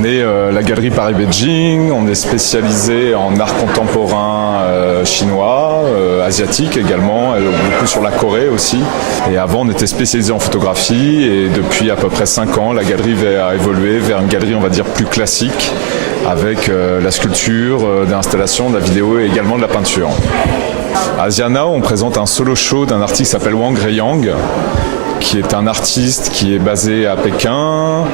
On est la galerie Paris-Beijing, on est spécialisé en art contemporain chinois, asiatique également, beaucoup sur la Corée aussi. Et avant, on était spécialisé en photographie et depuis à peu près 5 ans, la galerie a évolué vers une galerie, on va dire, plus classique avec la sculpture, de l'installation, de la vidéo et également de la peinture. À Asiana, on présente un solo show d'un artiste qui s'appelle Wang Reiyang, qui est un artiste qui est basé à Pékin,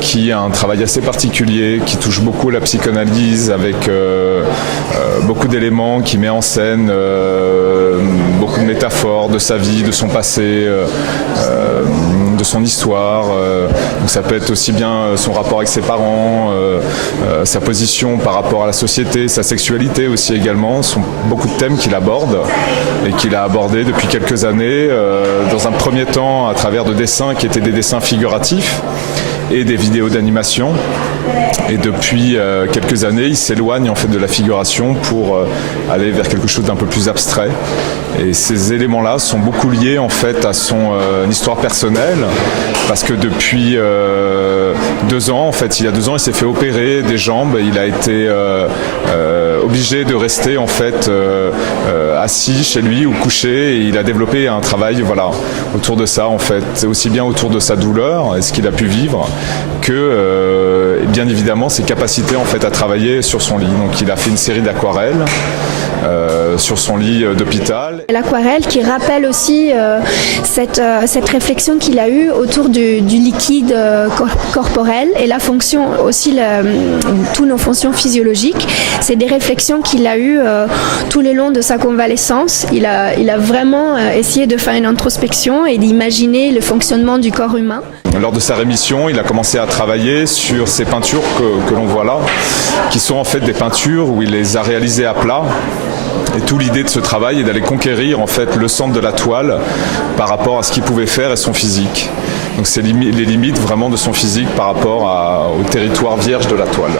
qui a un travail assez particulier, qui touche beaucoup la psychanalyse avec beaucoup d'éléments, qui met en scène beaucoup de métaphores de sa vie, de son passé, de son histoire. Donc ça peut être aussi bien son rapport avec ses parents, sa position par rapport à la société, sa sexualité aussi également. Ce sont beaucoup de thèmes qu'il aborde et qu'il a abordés depuis quelques années, dans un premier temps à travers de dessins qui étaient des dessins figuratifs et des vidéos d'animation. Et depuis quelques années, il s'éloigne en fait de la figuration pour aller vers quelque chose d'un peu plus abstrait. Et ces éléments-là sont beaucoup liés en fait à son histoire personnelle, parce que depuis 2 ans, en fait, il y a 2 ans, il s'est fait opérer des jambes. Il a été obligé de rester en fait assis chez lui ou couché. Et il a développé un travail, voilà, autour de ça en fait, aussi bien autour de sa douleur et ce qu'il a pu vivre que bien évidemment ses capacités en fait à travailler sur son lit. Donc il a fait une série d'aquarelles sur son lit d'hôpital. L'aquarelle qui rappelle aussi cette réflexion qu'il a eue autour du liquide corporel et la fonction aussi, toutes nos fonctions physiologiques. C'est des réflexions qu'il a eues tout le long de sa convalescence. Il a vraiment essayé de faire une introspection et d'imaginer le fonctionnement du corps humain. Lors de sa rémission, il a commencé à travailler sur ces peintures que l'on voit là, qui sont en fait des peintures où il les a réalisées à plat. Et toute l'idée de ce travail est d'aller conquérir en fait le centre de la toile par rapport à ce qu'il pouvait faire et son physique. Donc c'est les limites vraiment de son physique par rapport au territoire vierge de la toile.